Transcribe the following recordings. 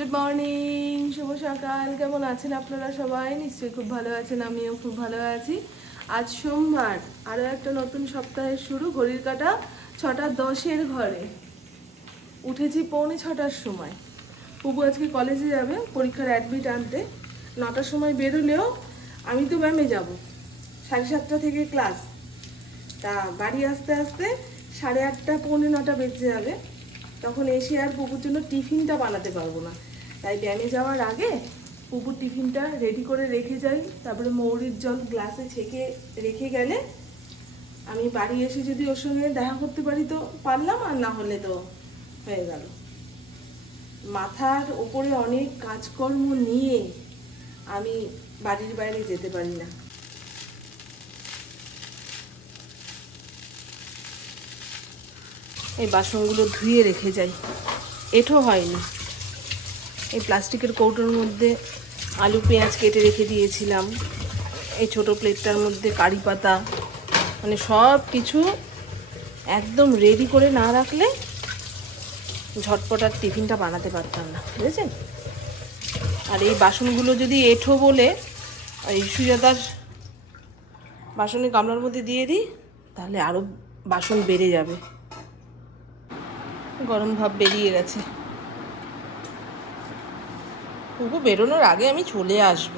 Good morning, শুভ সকাল। কেমন আছেন আপনারা সবাই? নিশ্চয়ই খুব ভালো আছেন, আমিও খুব ভালো আছি। আজ সোমবার, আরও একটা নতুন সপ্তাহের শুরু। ঘড়ির কাঁটা 6:10 ঘরে। উঠেছি 6:45 সময়। পুপু আজকে কলেজে যাবে পরীক্ষার অ্যাডমিট আনতে। 9টার সময় বেরোলেও আমি তো ম্যামে যাব, 7:30 থেকে ক্লাস। তা বাড়ি আসতে আসতে 8:30 9:45 বেজে যাবে। তখন এসে আর পুকুর জন্য টিফিনটা বানাতে পারবো না। তাই ব্যায়ামে যাওয়ার আগে পুকুর টিফিনটা রেডি করে রেখে যাই। তারপরে মৌরির জল গ্লাসে ছেঁকে রেখে গেলে আমি বাড়ি এসে যদি ওর সঙ্গে দেখা করতে পারি তো পারলাম, আর না হলে তো হয়ে গেল। মাথার ওপরে অনেক কাজকর্ম নিয়ে আমি বাড়ির বাইরে যেতে পারি না। এই বাসনগুলো ধুয়ে রেখে যাই, এঁঠো হয়নি। এই প্লাস্টিকের কৌটোর মধ্যে আলু পেঁয়াজ কেটে রেখে দিয়েছিলাম। এই ছোটো প্লেটটার মধ্যে কারি পাতা, মানে সব কিছু একদম রেডি করে না রাখলে ঝটপট আর টিফিনটা বানাতে পারতাম না, বুঝেছেন? আর এই বাসনগুলো যদি এঁঠো বলে এই সুজাতার বাসনের গামলার মধ্যে দিয়ে দিই, তাহলে আরও বাসন বেড়ে যাবে। গরম ভাব বেরিয়ে গেছে। পুকু বেরোনোর আগে আমি চলে আসব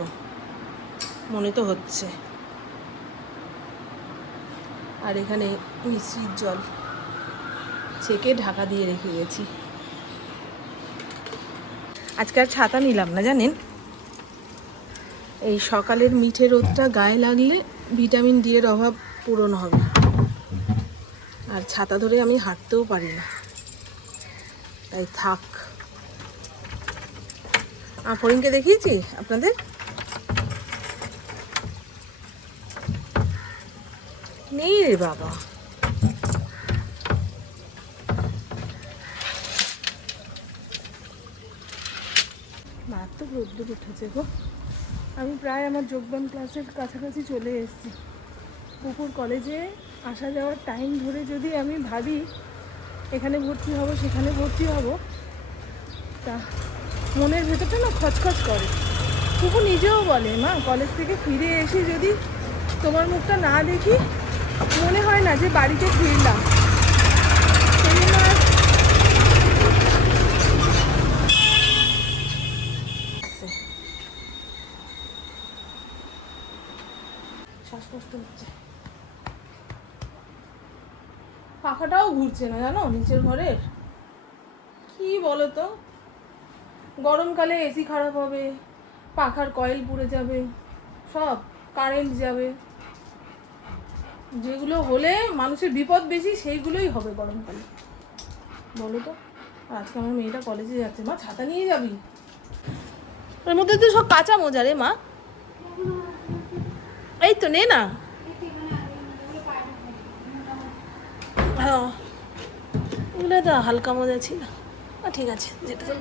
মনে তো হচ্ছে। আর এখানে মিষ্টির জল ছেঁকে ঢাকা দিয়ে রেখে গেছি। আজকে আর ছাতা নিলাম না, জানেন? এই সকালের মিঠে রোদটা গায়ে লাগলে ভিটামিন ডি এর অভাব পূরণ হবে। আর ছাতা ধরে আমি হাঁটতেও পারি না, তাই থাক। ফরিনকে দেখিয়েছি আপনাদের? নেই রে বাবা। মারাত্মক রোদ্দুর উঠেছে গো। আমি প্রায় আমার যোগব্যায়াম ক্লাসের কাছাকাছি চলে এসেছি। পুকুর কলেজে আসা যাওয়ার টাইম ধরে যদি আমি ভাবি এখানে ভর্তি হব সেখানে ভর্তি হব, তা মনের ভেতরটা না খচখচ করে। পুকু নিজেও বলে, মা কলেজ থেকে ফিরে এসে যদি তোমার মুখটা না দেখি মনে হয় না যে বাড়িতে ফিরলাম। সেই জন্য আর শ্বাসকষ্ট হচ্ছে। পাখাটাও ঘুরছে না, জানো, নিচের ঘরের। কি বলো তো, গরমকালে এসি খারাপ হবে, পাখার কয়েল পুড়ে যাবে, সব কারেন্ট যাবে। যেগুলো হলে মানুষের বিপদ বেশি সেইগুলোই হবে গরমকালে, বলো তো। আজকে আমার মেয়েটা কলেজে যাচ্ছে। মা ছাতা নিয়ে যাবি? ওর মধ্যে তো সব কাঁচা মোজা রে মা। এই তো নে না। হ্যাঁ, এগুলো তো হালকা মোজা ছিল। ঠিক আছে, যেটা তো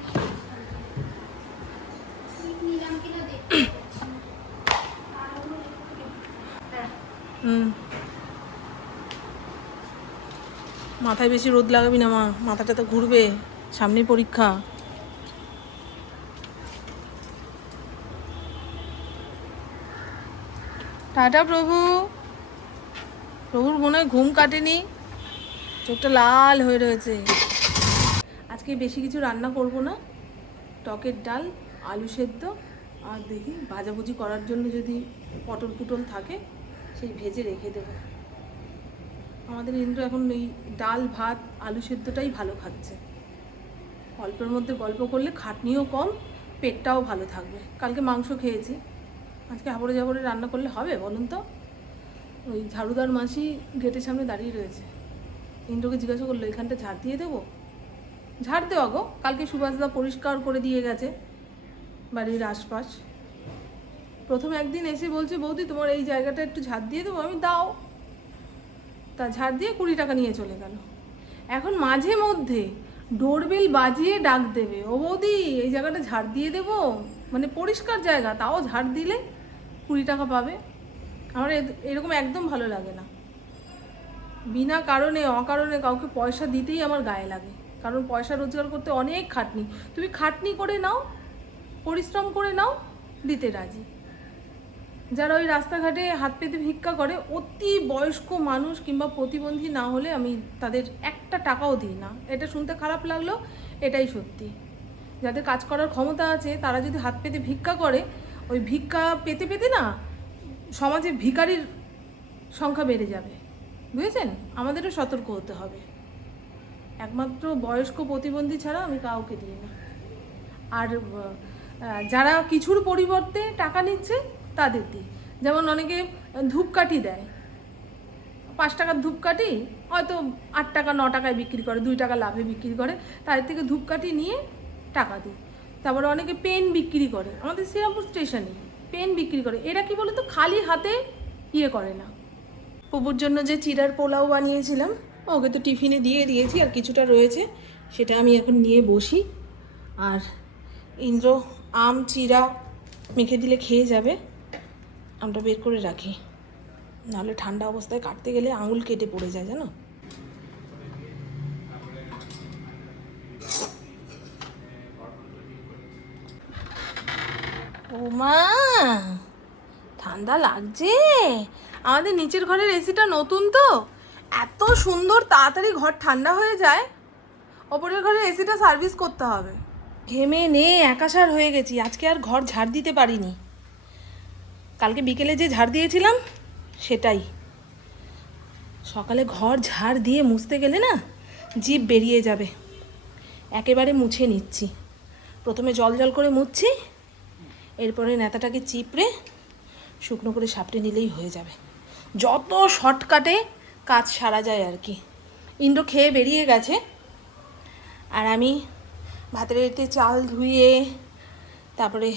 মাথায় বেশি রোদ লাগাবি না মা, মাথাটা তো ঘুরবে, সামনে পরীক্ষা। টাটা প্রভু। প্রভুর মনে হয় ঘুম কাটেনি, চোখটা লাল হয়ে রয়েছে। আজকে বেশি কিছু রান্না করব না, টকের ডাল, আলু সেদ্ধ, আর দেখি ভাজাভুজি করার জন্য যদি পটল পুটল থাকে সেই ভেজে রেখে দেবো। আমাদের ইন্দ্র এখন এই ডাল ভাত আলু সেদ্ধটাই ভালো খাচ্ছে। অল্পের মধ্যে গল্প করলে খাটনিও কম, পেটটাও ভালো থাকবে। কালকে মাংস খেয়েছি, আজকে হাবড়ে জাবড়ে রান্না করলে হবে বলুন তো? ওই ঝাড়ুদার মাসি গেটের সামনে দাঁড়িয়ে রয়েছে। ইন্দ্রকে জিজ্ঞাসা করলো, এখানটা ঝাড় দিয়ে দেবো? ঝাড় দেওয়া গো, কালকে সুভাষদা পরিষ্কার করে দিয়ে গেছে বাড়ির আশপাশ। প্রথম একদিন এসে বলছে, বৌদি তোমার এই জায়গাটা একটু ঝাড় দিয়ে দেবো। আমি দাও, তা ঝাড় দিয়ে 20 টাকা নিয়ে চলে গেল। এখন মাঝে মধ্যে ডোরবেল বাজিয়ে ডাক দেবে, ও বৌদি এই জায়গাটা ঝাড় দিয়ে দেবো, মানে পরিষ্কার জায়গা তাও ঝাড় দিলে 20 টাকা পাবে। আমার এরকম একদম ভালো লাগে না। বিনা কারণে অকারণে কাউকে পয়সা দিতেই আমার গায়ে লাগে। কারণ পয়সা রোজগার করতে অনেক খাটনি, তুমি খাটনি করে নাও, পরিশ্রম করে নাও, দিতে রাজি। যারা ওই রাস্তাঘাটে হাত পেতে ভিক্ষা করে, অতি বয়স্ক মানুষ কিংবা প্রতিবন্ধী না হলে আমি তাদের একটা টাকাও দিই না। এটা শুনতে খারাপ লাগলো, এটাই সত্যি। যাদের কাজ করার ক্ষমতা আছে তারা যদি হাত পেতে ভিক্ষা করে, ওই ভিক্ষা পেতে পেতে না সমাজে ভিখারির সংখ্যা বেড়ে যাবে, বুঝেছেন? আমাদেরও সতর্ক হতে হবে। একমাত্র বয়স্ক প্রতিবন্ধী ছাড়া আমি কাউকে দিই না। আর যারা কিছুর পরিবর্তে টাকা নিচ্ছে তাদের দিই। যেমন অনেকে ধূপকাঠি দেয়, 5 টাকার ধূপকাঠি হয়তো 8 টাকা 9 টাকায় বিক্রি করে, 2 টাকা লাভে বিক্রি করে, তাদের থেকে ধূপকাঠি নিয়ে টাকা দিই। তারপরে অনেকে পেন বিক্রি করে, আমাদের শ্রীরামপুর স্টেশনে পেন বিক্রি করে। এরা কি বলে তো খালি হাতে ইয়ে করে না। পুবুর জন্য যে চিড়ার পোলাও বানিয়েছিলাম ওকে তো টিফিনে দিয়ে দিয়েছি, আর কিছুটা রয়েছে, সেটা আমি এখন নিয়ে বসি। আর ইন্দ্র আম চিড়া মেখে দিলে খেয়ে যাবে, আমটা বের করে রাখি, নাহলে ঠান্ডা অবস্থায় কাটতে গেলে আঙুল কেটে পড়ে যায়, জানো। ও মা, ঠান্ডা লাগছে। আমাদের নিচের ঘরের এসিটা নতুন তো, এত সুন্দর তাড়াতাড়ি ঘর ঠান্ডা হয়ে যায়। ওপরের ঘরে এসিটা সার্ভিস করতে হবে। ঘেমে নে একাসার হয়ে গেছি, আজকে আর ঘর ঝাড় দিতে পারিনি। কালকে বিকেলে যে ঝাড় দিয়েছিলাম সেটাই, সকালে ঘর ঝাড় দিয়ে মুছতে গেলে না জিভ বেরিয়ে যাবে। একেবারে মুছে নিচ্ছি, প্রথমে জল জল করে মুছছি, এরপরে নেতাটাকে চিপড়ে শুকনো করে সাপটে নিলেই হয়ে যাবে। যত শর্টকাটে কাজ সারা যায় আর কি। ইন্দ্র খেয়ে বেরিয়ে গেছে, আর আমি ভাতের এতে চাল ধুয়ে, তারপরে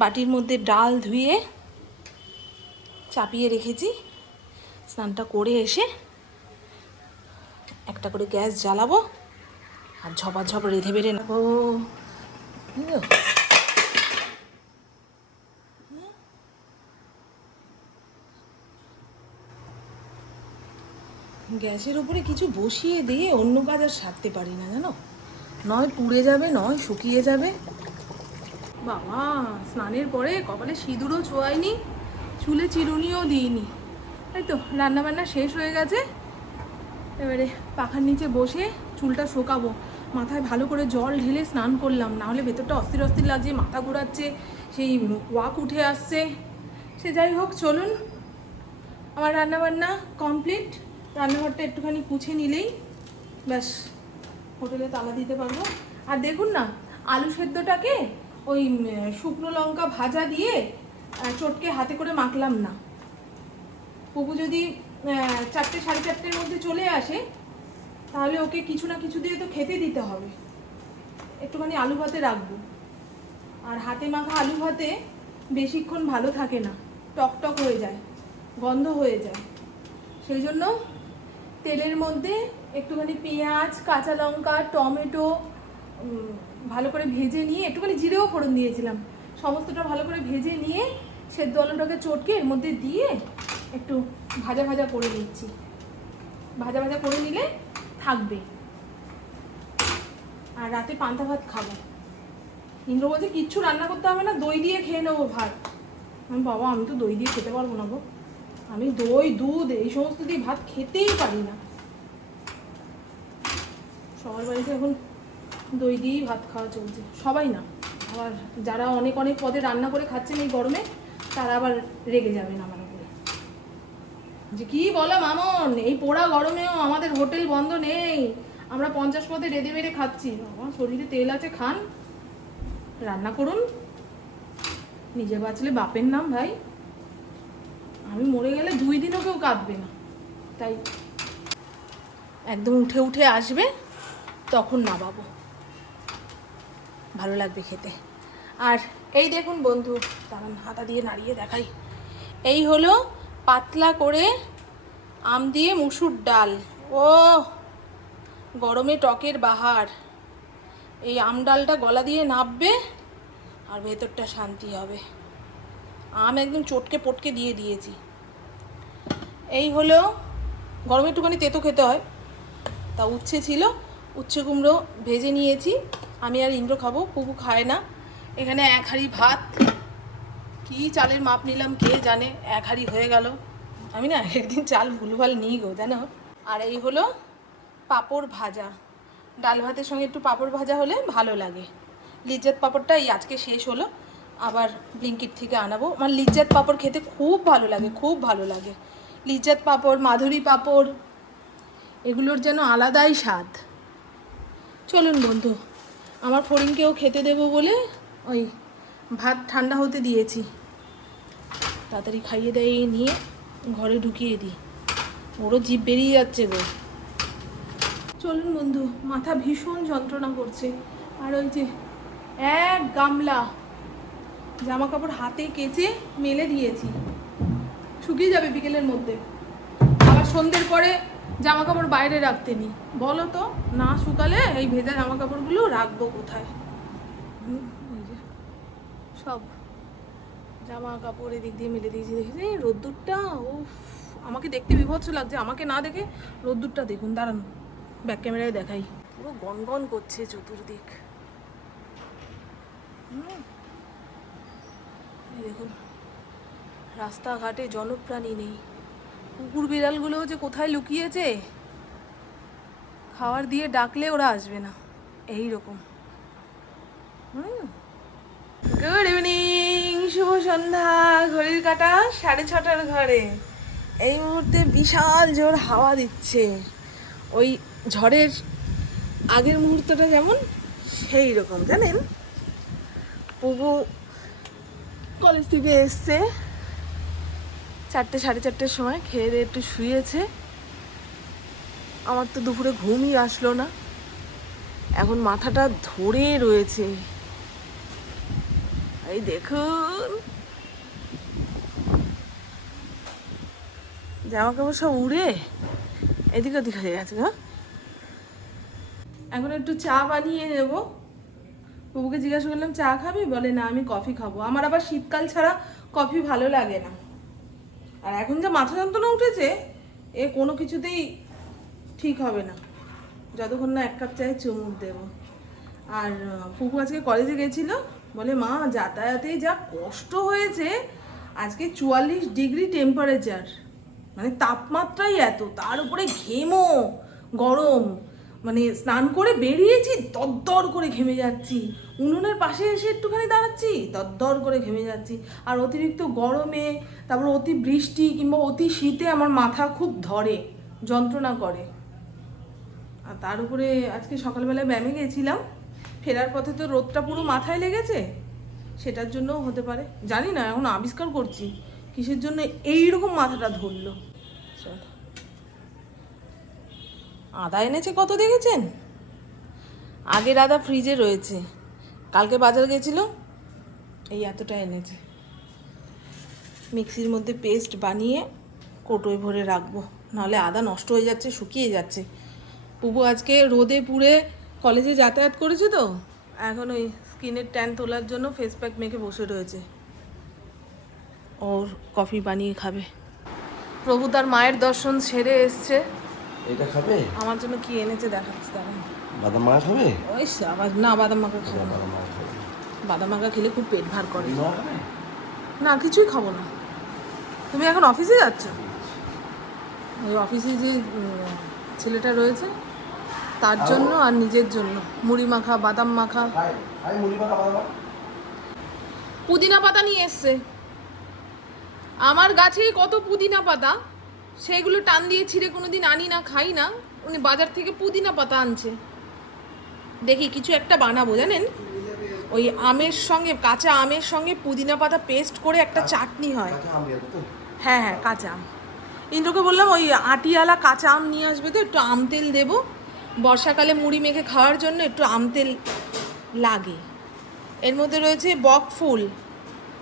বাটির মধ্যে ডাল ধুয়ে চাপিয়ে রেখেছি। স্নানটা করে এসে একটা করে গ্যাস জ্বালাবো আর ঝপাঝপ রেঁধে বেড়ে নেবো। গ্যাসের উপরে কিছু বসিয়ে দিয়ে অন্য কাজ আর সারতে পারি না, জানো। নয় পুড়ে যাবে, নয় শুকিয়ে যাবে। বাবা, স্নানের পরে কপালে সিঁদুরও ছোঁয়াইনি, চুলে চিরুনিও দিইনি। তাই তো রান্নাবান্না শেষ হয়ে গেছে, এবারে পাখার নিচে বসে চুলটা শোকাবো। মাথায় ভালো করে জল ঢেলে স্নান করলাম, নাহলে ভেতরটা অস্থির অস্থির লাগছে, মাথা ঘোরাচ্ছে, সেই ওয়াক উঠে আসছে। সে যাই হোক, চলুন, আমার রান্নাবান্না কমপ্লিট। রান্নাঘরটা একটুখানি পুছে নিলেই ব্যাস হোটেলে তালা দিতে পারবো। আর দেখুন না, আলু সেদ্ধটাকে ওই শুকনো লঙ্কা ভাজা দিয়ে চটকে হাতে করে মাখলাম না। পুপু যদি 4টে 4:30-এর মধ্যে চলে আসে, তাহলে ওকে কিছু না কিছু দিয়ে তো খেতে দিতে হবে। একটুখানি আলু ভাতে রাখবো, আর হাতে মাখা আলু ভাতে বেশিক্ষণ ভালো থাকে না, টক টক হয়ে যায়, গন্ধ হয়ে যায়। সেই জন্য তেলের মধ্যে একটুখানি পেঁয়াজ, কাঁচা লঙ্কা, টমেটো ভালো করে ভেজে নিয়ে, একটুখানি জিরেও ফোড়ন দিয়েছিলাম, সমস্তটা ভালো করে ভেজে নিয়ে সেদ্ধ আলুটাকে চটকে এর মধ্যে দিয়ে একটু ভাজা ভাজা করে নিচ্ছি। ভাজা ভাজা করে নিলে থাকবে। আর রাতে পান্তা ভাত খাবো। ইন্দ্র বলছে কিচ্ছু রান্না করতে হবে না, দই দিয়ে খেয়ে নেবো ভাত। আমি বাবা, আমি তো দই দিয়ে খেতে পারবো না গো, আমি দই দুধ এই সমস্ত দিয়ে ভাত খেতেই পারি না। সবার বাড়িতে এখন দই দিয়েই ভাত খাওয়া চলছে, সবাই না, আবার যারা অনেক অনেক পদে রান্না করে খাচ্ছেন এই গরমে, তারা আবার রেগে যাবেন আমার উপরে যে কি বলো মামন, এই পোড়া গরমেও আমাদের হোটেল বন্ধ নেই, আমরা 50 পদে রেঁধে বেড়ে খাচ্ছি। আমার শরীরে তেল আছে, খান, রান্না করুন, নিজে বাঁচলে বাপের নাম ভাই। আমি মরে গেলে 2 দিনও কেউ কাঁদবে না। তাই একদম উঠে উঠে আসবে, তখন নামাবো, ভালো লাগবে খেতে। আর এই দেখুন বন্ধু, দাঁড়ান হাতা দিয়ে নাড়িয়ে দেখাই, এই হলো পাতলা করে আম দিয়ে মুসুর ডাল। ও গরমে টকের বাহার, এই আম ডালটা গলা দিয়ে নাববে আর ভেতরটা শান্তি হবে। আম একদম চটকে পটকে দিয়ে দিয়েছি। এই হলো, গরমে একটুখানি তেতো খেতে হয়, তা উচ্ছে ছিল, উচ্ছে কুমড়ো ভেজে নিয়েছি, আমি আর ইন্দ্র খাবো, পুপু খায় না। এখানে 1 হাঁড়ি ভাত, কি চালের মাপ নিলাম কে জানে, 1 হাঁড়ি হয়ে গেল। আমি না একদিন চাল ভুলভাল নিই গো জানো। আর এই হলো পাঁপড় ভাজা, ডাল ভাতের সঙ্গে একটু পাঁপড় ভাজা হলে ভালো লাগে। লিজ্জাত পাঁপড়টা এই আজকে শেষ হলো, আবার ব্লিঙ্কিট থেকে আনাবো। আমার লিজ্জাত পাঁপড় খেতে খুব ভালো লাগে, খুব ভালো লাগে। লিজ্জাত পাঁপড়, মাধুরী পাঁপড়, এগুলোর যেন আলাদাই স্বাদ। চলুন বন্ধু, আমার ফড়িংকেও খেতে দেবো বলে ওই ভাত ঠান্ডা হতে দিয়েছি, তাড়াতাড়ি খাইয়ে দেয় নিয়ে ঘরে ঢুকিয়ে দিই, ওরও জিভ বেরিয়ে যাচ্ছে গো। চলুন বন্ধু, মাথা ভীষণ যন্ত্রণা করছে। আর ওই যে 1 গামলা জামা কাপড় হাতে কেচে মেলে দিয়েছি, শুকিয়ে যাবে বিকেলের মধ্যে। আবার সন্ধ্যের পরে জামা কাপড় বাইরে রাখতে নি, বলো তো, না শুকালে এই ভেজা জামা কাপড়গুলো রাখবো কোথায়? এই যে সব জামা কাপড় এদিক দিয়ে মেলে দিয়েছি, দেখেছি রোদ্দুরটা, ও আমাকে দেখতে বিভৎস লাগছে, আমাকে না দেখে রোদ্দুরটা দেখুন, দাঁড়ান ব্যাক ক্যামেরায় দেখাই, পুরো গনগন করছে চতুর্দিক। এই দেখুন, রাস্তাঘাটে জনপ্রাণী নেই, কুকুর বিড়ালগুলোও যে কোথায় লুকিয়েছে, খাবার দিয়ে ডাকলে ওরা আসবে না, এই রকম। গুড ইভিনিং, শুভ সন্ধ্যা। ঘড়ির কাঁটা 6:30 ঘরে। এই মুহূর্তে বিশাল জোর হাওয়া দিচ্ছে, ওই ঝড়ের আগের মুহূর্তটা যেমন সেই রকম জানেন। পুবু কলেজ থেকে এসছে 4টে 4:30 সময়, খেয়ে দিয়ে একটু শুয়েছে। আমার তো দুপুরে ঘুমই আসলো না, এখন মাথাটা ধরে রয়েছে। এই দেখুন জামা কাপড় সব উড়ে এদিক ওদিক হয়ে গেছে গো। এখন একটু চা বানিয়ে নেব। বাবুকে জিজ্ঞাসা করলাম চা খাবি, বলে না আমি কফি খাবো। আমার আবার শীতকাল ছাড়া কফি ভালো লাগে না। আর এখন যা মাথা যন্ত্রণা উঠেছে, এ কোনো কিছুতেই ঠিক হবে না যতক্ষণ না 1 কাপ চায়ে চুমুক দেব। আর পুপু আজকে কলেজে গেছিল, বলে মা যাতায়াতেই যা কষ্ট হয়েছে, আজকে 44 ডিগ্রি টেম্পারেচার, মানে তাপমাত্রাই এত, তার উপরে ঘেমো গরম, মানে স্নান করে বেরিয়েছি দরদর করে ঘেমে যাচ্ছি, উনুনের পাশে এসে একটুখানি দাঁড়াচ্ছি দরদর করে ঘেমে যাচ্ছি। আর অতিরিক্ত গরমে, তারপর অতি বৃষ্টি কিংবা অতি শীতে আমার মাথা খুব ধরে, যন্ত্রণা করে। আর তার উপরে আজকে সকালবেলায় ব্যায়ামে গেছিলাম, ফেরার পথে তো রোদটা পুরো মাথায় লেগেছে, সেটার জন্যও হতে পারে, জানি না, এখন আবিষ্কার করছি কিসের জন্য এইরকম মাথাটা ধরলো। চলো, আদা এনেছে কত দেখেছেন? আগের আদা ফ্রিজে রয়েছে, কালকে বাজার গেছিল, এই এতটা এনেছে। মিক্সির মধ্যে পেস্ট বানিয়ে কৌটোয় ভরে রাখবো, নাহলে আদা নষ্ট হয়ে যাচ্ছে, শুকিয়ে যাচ্ছে। পুবু আজকে রোদে পুড়ে কলেজে যাতায়াত করেছে তো, এখন ওই স্কিনের ট্যান তোলার জন্য ফেস প্যাক মেখে বসে রয়েছে, ওর কফি বানিয়ে খাবে। প্রভু তার মায়ের দর্শন সেরে এসছে, এটা খাবে? আমার জন্য কি এনেছে দেখাচ্ছে, দাঁড়ান। বাদাম মাখা খাবে? ওই আবার না, বাদাম মাখা খাবো না, বাদাম মাখা খেলে খুব পেট ভার করে। না কিছুই খাবো না। তুমি এখন অফিসে যাচ্ছ? ওই অফিসে যে ছেলেটা রয়েছে তার জন্য আর নিজের জন্য মুড়ি মাখা, বাদাম মাখা, পুদিনা পাতা নিয়ে এসছে। আমার গাছে কত পুদিনা পাতা, সেগুলো টান দিয়ে ছিঁড়ে কোনোদিন আনি না, খাই না, উনি বাজার থেকে পুদিনা পাতা আনছে। দেখি কিছু একটা বানাবো জানেন, ওই আমের সঙ্গে, কাঁচা আমের সঙ্গে পুদিনা পাতা পেস্ট করে একটা চাটনি হয়। হ্যাঁ হ্যাঁ, কাঁচা আম। ইন্দ্রকে বললাম ওই আটিয়ালা কাঁচা আম নিয়ে আসবে তো, একটু আম তেল দেবো, বর্ষাকালে মুড়ি মেখে খাওয়ার জন্য একটু আম তেল লাগে। এর মধ্যে রয়েছে বক ফুল,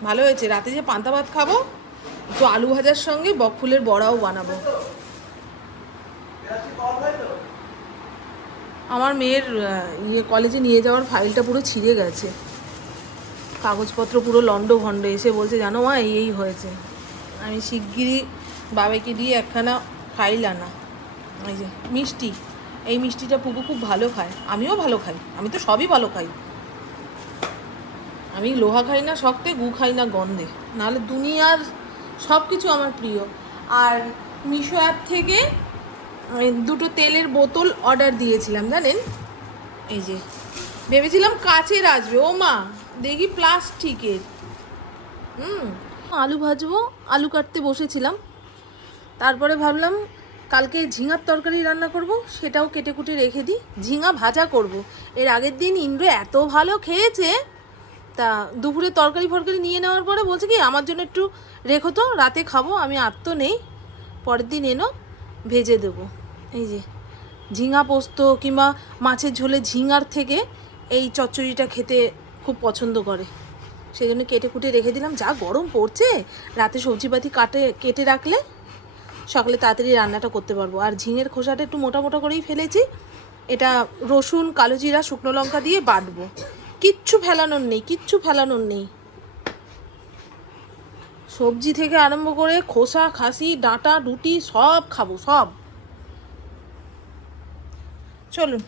ভালো হয়েছে, রাতে যে পান্তা ভাত খাবো, একটু আলু ভাজার সঙ্গে বক ফুলের বড়াও বানাবো। আমার মেয়ের কলেজে নিয়ে যাওয়ার ফাইলটা পুরো ছিঁড়ে গেছে, কাগজপত্র পুরো লন্ড ভন্ড, এসে বলছে জানো মা এই হয়েছে। আমি শিগগিরই বাবাকে দিয়ে একখানা ফাইল আনা, ওই যে মিষ্টি, এই মিষ্টিটা পুপু খুব ভালো খায়, আমিও ভালো খাই, আমি তো সবই ভালো খাই। আমি লোহা খাই না শক্তে, গু খাই না গন্ধে, নাহলে দুনিয়ার সব কিছু আমার প্রিয়। আর মিশো অ্যাপ থেকে দুটো তেলের বোতল অর্ডার দিয়েছিলাম জানেন, এই যে ভেবেছিলাম কাচের আসবে, ও মা দেখি প্লাস্টিকের। আলু ভাজবো, আলু কাটতে বসেছিলাম, তারপরে ভাবলাম কালকে ঝিঙার তরকারি রান্না করব, সেটাও কেটে কুটে রেখে দিই, ঝিঙা ভাজা করব। এর আগের দিন ইন্দ্র এত ভালো খেয়েছে, তা দুপুরে তরকারি ফরকারি নিয়ে নেওয়ার পরে বলছে কি আমার জন্য একটু রেখো তো, রাতে খাবো, আমি আর তো নেই, পরের দিন এনো ভেজে দেবো। এই যে ঝিঙা পোস্ত কিংবা মাছের ঝোলে ঝিঙার থেকে এই চচ্চড়িটা খেতে খুব পছন্দ করে, সেই জন্য কেটে কুটে রেখে দিলাম। যা গরম পড়ছে, রাতে সবজিপাতি কেটে রাখলে সকালে তাড়াতাড়ি রান্নাটা করতে পারবো। আর ঝিঙের খোসাটা একটু মোটা মোটা করেই ফেলেছি, এটা রসুন কালো জিরা শুকনো লঙ্কা দিয়ে বাটবো, কিচ্ছু ফেলানোর নেই, কিচ্ছু ফেলানোর নেই। সবজি থেকে আরম্ভ করে খোসা খাসি ডাঁটা ডুটি সব খাবো, সব। চলুন,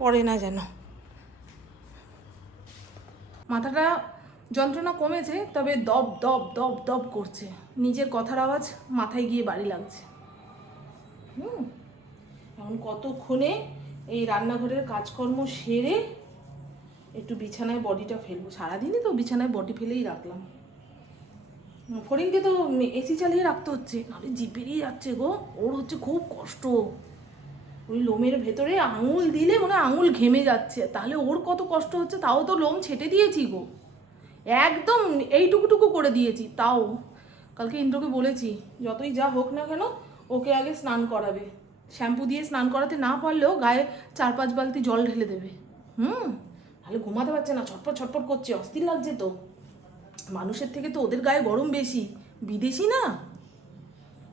পড়ে না যেন। মাথাটা যন্ত্রণা কমেছে, তবে দপ দপ দপ দপ করছে, নিজের কথার আওয়াজ মাথায় গিয়ে বাড়ি লাগছে। এখন কতক্ষণে এই রান্নাঘরের কাজকর্ম সেরে একটু বিছানায় বডিটা ফেলবো, সারাদিনই তো বিছানায় বডি ফেলেই রাখলাম। ফরিনকে তো এসি চালিয়ে রাখতে হচ্ছে, নাহলে জিভ বেরিয়ে যাচ্ছে গো, ওর হচ্ছে খুব কষ্ট। ওই লোমের ভেতরে আঙুল দিলে মনে হয় আঙুল ঘেমে যাচ্ছে, তাহলে ওর কত কষ্ট হচ্ছে। তাও তো লোম ছেটে দিয়েছি গো, একদম এইটুকুটুকু করে দিয়েছি। তাও কালকে ইন্দ্রকে বলেছি যতই যা হোক না কেন ওকে আগে স্নান করাবে, শ্যাম্পু দিয়ে স্নান করাতে না পারলেও গায়ে 4-5 বালতি জল ঢেলে দেবে। তাহলে ঘুমাতে পারছে না, ছটপট ছটপট করছে, অস্থির লাগছে তো। মানুষের থেকে তো ওদের গায়ে গরম বেশি, বিদেশি না,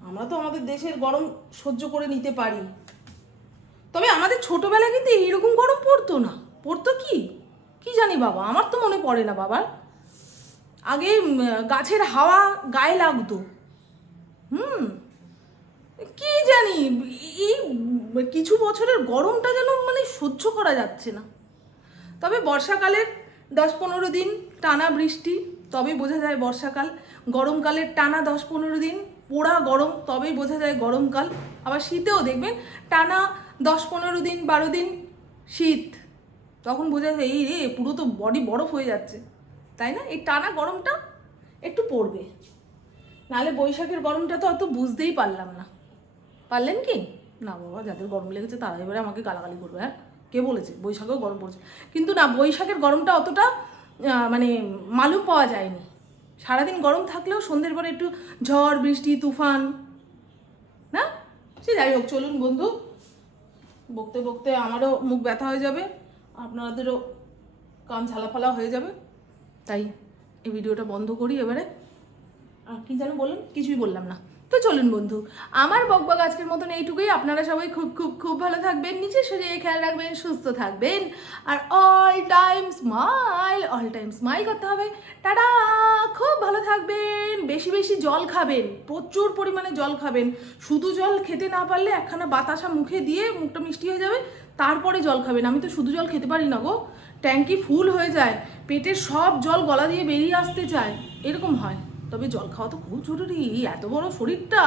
আমরা তো আমাদের দেশের গরম সহ্য করে নিতে পারি। তবে আমাদের ছোটবেলায় কিন্তু এইরকম গরম পড়তো না, পড়তো কি কি জানি বাবা, আমার তো মনে পড়ে না বাবার। আগে গাছের হাওয়া গায়ে লাগতো, কি জানি এই কিছু বছরের গরমটা যেন মানে সহ্য করা যাচ্ছে না। তবে বর্ষাকালের 10-15 দিন টানা বৃষ্টি, তবেই বোঝা যায় বর্ষাকাল। গরমকালের টানা 10-15 দিন পোড়া গরম, তবেই বোঝা যায় গরমকাল। আবার শীতেও দেখবেন টানা 10-15 দিন 12 দিন শীত, তখন বোঝা যায় এই রে পুরো তো বডি বরফ হয়ে যাচ্ছে, তাই না? এই টানা গরমটা একটু পড়বে, নাহলে বৈশাখের গরমটা তো অত বুঝতেই পারলাম না। পারলেন কি না বাবা? যাদের গরম লেগেছে তারা এবারে আমাকে গালাগালি করবে। হ্যাঁ, কে বলেছে বৈশাখেও গরম পড়ছে? কিন্তু না, বৈশাখের গরমটা অতটা মানে মালুম পাওয়া যায়নি। সারাদিন গরম থাকলেও সন্ধ্যের পরে একটু ঝড় বৃষ্টি তুফান, না সে যাই হোক। চলুন বন্ধু, বকতে বকতে আমারও মুখ ব্যথা হয়ে যাবে, আপনাদেরও কান ঝালাফালা হয়ে যাবে, তাই এই ভিডিওটা বন্ধ করি এবারে। আর কি যেন বললেন, কিছুই বললাম না। তো চলুন বন্ধু, আমার বকবক আজকের মতন এইটুকুই। আপনারা সবাই খুব খুব খুব ভালো থাকবেন, নিচে শরীরে খেয়াল রাখবেন, সুস্থ থাকবেন, আর অল টাইম স্মাইল করতে হবে। টাটা, খুব ভালো থাকবেন, বেশি বেশি জল খাবেন, প্রচুর পরিমাণে জল খাবেন। শুধু জল খেতে না পারলে একখানা বাতাসা মুখে দিয়ে মুখটা মিষ্টি হয়ে যাবে, তারপরে জল খাবেন। আমি তো শুধু জল খেতে পারি না গো, ট্যাঙ্কি ফুল হয়ে যায়, পেটের সব জল গলা দিয়ে বেরিয়ে আসতে চায়, এরকম হয়। তবে জল খাওয়া তো খুব জরুরি, এত বড় শরীরটা।